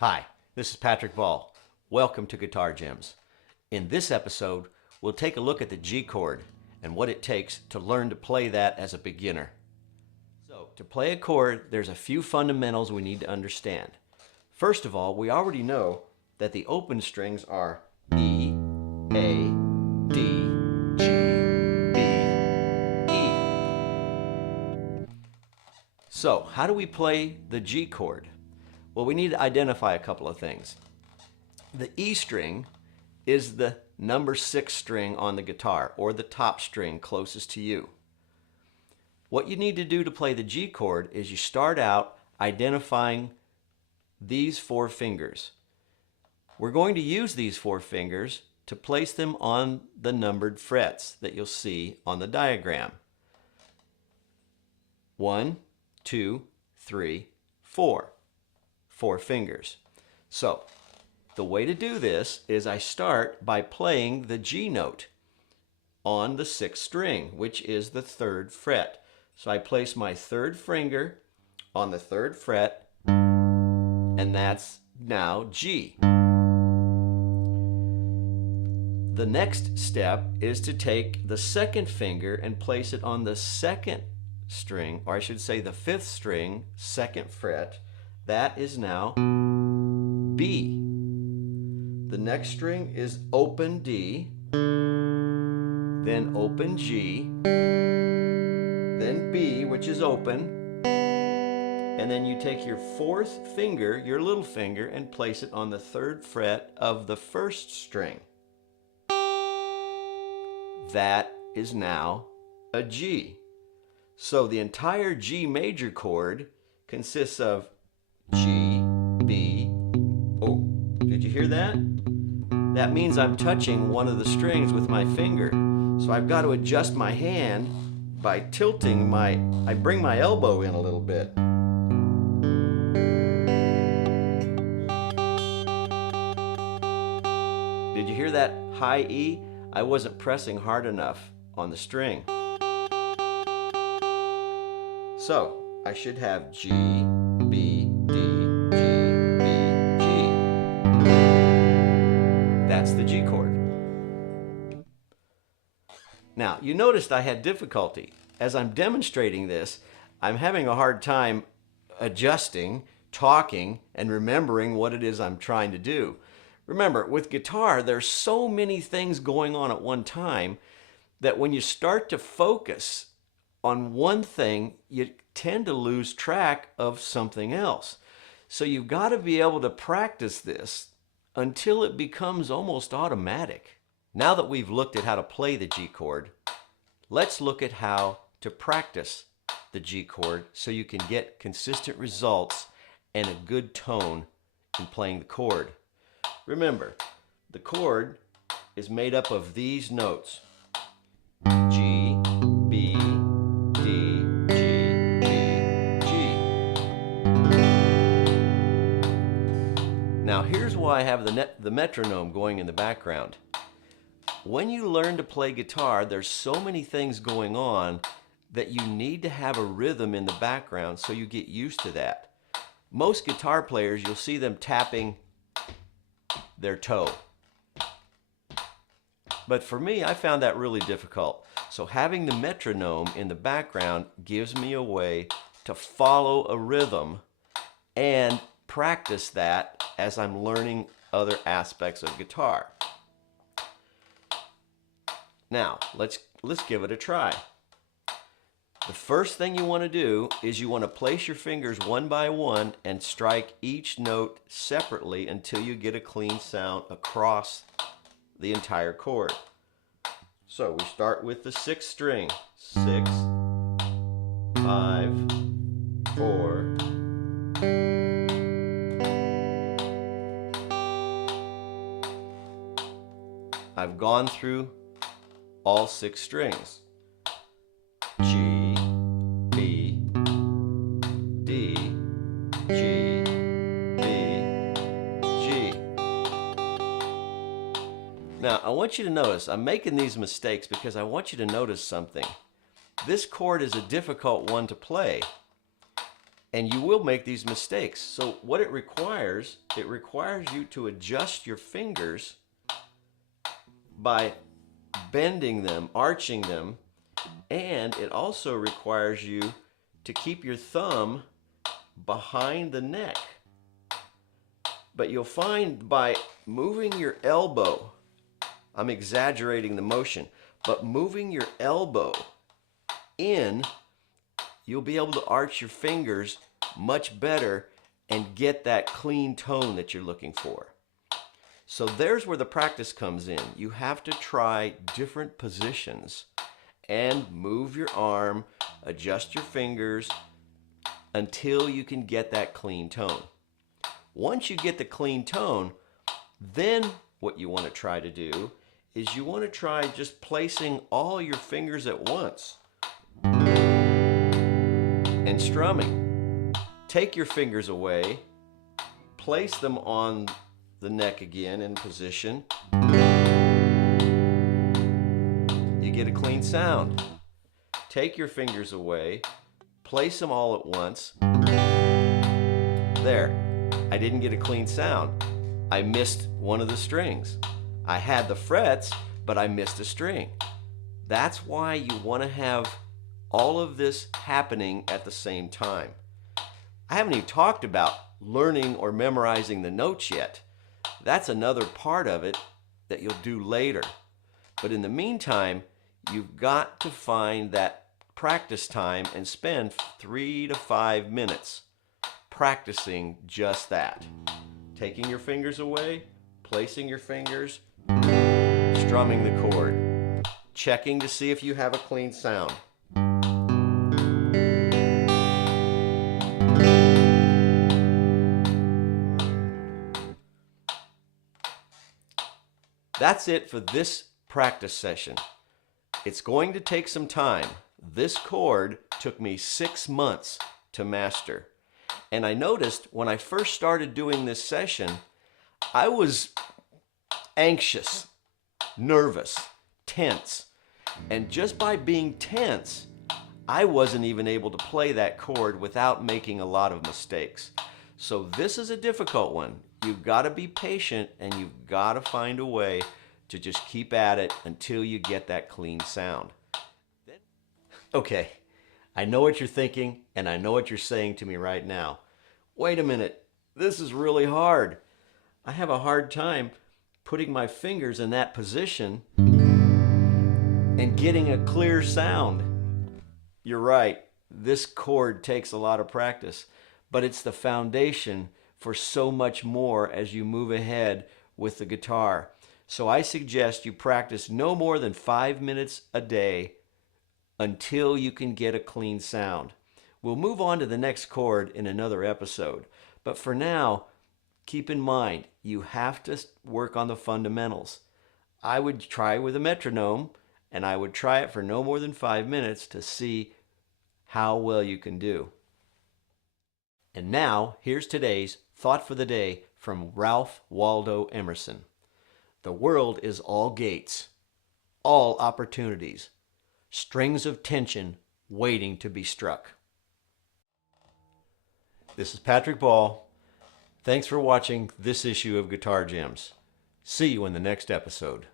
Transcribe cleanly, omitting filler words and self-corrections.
Hi, this is Patrick Ball. Welcome to Guitar Gems. In this episode, we'll take a look at the G chord and what it takes to learn to play that as a beginner. So, to play a chord, there's a few fundamentals we need to understand. First of all, we already know that the open strings are E, A, D, G, B, E. So, how do we play the G chord? Well, we need to identify a couple of things. The E string is the number 6 string on the guitar, or the top string closest to you. What you need to do to play the G chord is you start out identifying these 4 fingers. We're going to use these 4 fingers to place them on the numbered frets that you'll see on the diagram. 1, 2, 3, 4. 4 fingers. So, the way to do this is I start by playing the G note on the 6th string, which is the 3rd fret. So I place my 3rd finger on the 3rd fret, and that's now G. The next step is to take the 2nd finger and place it on the 2nd string, or I should say the 5th string, 2nd fret. That is now B. The next string is open D, then open G, then B, which is open, and then you take your 4th finger, your little finger, and place it on the 3rd fret of the 1st string. That is now a G. So the entire G major chord consists of G, B, oh, did you hear that? That means I'm touching one of the strings with my finger. So I've got to adjust my hand by tilting I bring my elbow in a little bit. Did you hear that high E? I wasn't pressing hard enough on the string. So I should have G, B, D, G, B, G. That's the G chord. Now, you noticed I had difficulty. As I'm demonstrating this, I'm having a hard time adjusting, talking, and remembering what it is I'm trying to do. Remember, with guitar, there's so many things going on at one time that when you start to focus on one thing, you tend to lose track of something else. So you've got to be able to practice this until it becomes almost automatic. Now that we've looked at how to play the G chord, let's look at how to practice the G chord so you can get consistent results and a good tone in playing the chord. Remember, the chord is made up of these notes: G, B, D, G, B, G. Now here's why I have the metronome going in the background. When you learn to play guitar, there's so many things going on that you need to have a rhythm in the background so you get used to that. Most guitar players, you'll see them tapping their toe. But for me, I found that really difficult. So having the metronome in the background gives me a way to follow a rhythm and practice that as I'm learning other aspects of guitar. Now, let's give it a try. The first thing you want to do is you want to place your fingers one by one and strike each note separately until you get a clean sound across the entire chord. So we start with the 6th string. 6, 5, 4. I've gone through all 6 strings. G, B, D, G, B, G. Now, I want you to notice, I'm making these mistakes because I want you to notice something. This chord is a difficult one to play. And you will make these mistakes. So what it requires you to adjust your fingers by bending them, arching them, and it also requires you to keep your thumb behind the neck. But you'll find by moving your elbow, I'm exaggerating the motion, but moving your elbow in, you'll be able to arch your fingers much better and get that clean tone that you're looking for. So there's where the practice comes in. You have to try different positions and move your arm, adjust your fingers until you can get that clean tone. Once you get the clean tone, then what you want to try to do is you want to try just placing all your fingers at once and strumming. Take your fingers away, place them on the neck again in position. You get a clean sound. Take your fingers away, place them all at once. There. I didn't get a clean sound. I missed one of the strings. I had the frets, but I missed a string. That's why you want to have all of this happening at the same time. I haven't even talked about learning or memorizing the notes yet. That's another part of it that you'll do later. But in the meantime, you've got to find that practice time and spend 3 to 5 minutes practicing just that. Taking your fingers away, placing your fingers, strumming the chord, checking to see if you have a clean sound. That's it for this practice session. It's going to take some time. This chord took me 6 months to master. And I noticed when I first started doing this session, I was anxious, nervous, tense. And just by being tense, I wasn't even able to play that chord without making a lot of mistakes. So this is a difficult one. You've got to be patient and you've got to find a way to just keep at it until you get that clean sound. Okay, I know what you're thinking and I know what you're saying to me right now. Wait a minute, this is really hard. I have a hard time putting my fingers in that position and getting a clear sound. You're right, this chord takes a lot of practice, but it's the foundation for so much more as you move ahead with the guitar. So I suggest you practice no more than 5 minutes a day until you can get a clean sound. We'll move on to the next chord in another episode. But for now, keep in mind, you have to work on the fundamentals. I would try with a metronome, and I would try it for no more than 5 minutes to see how well you can do. And now, here's today's Thought for the Day from Ralph Waldo Emerson. The world is all gates, all opportunities, strings of tension waiting to be struck. This is Patrick Ball. Thanks for watching this issue of Guitar Gems. See you in the next episode.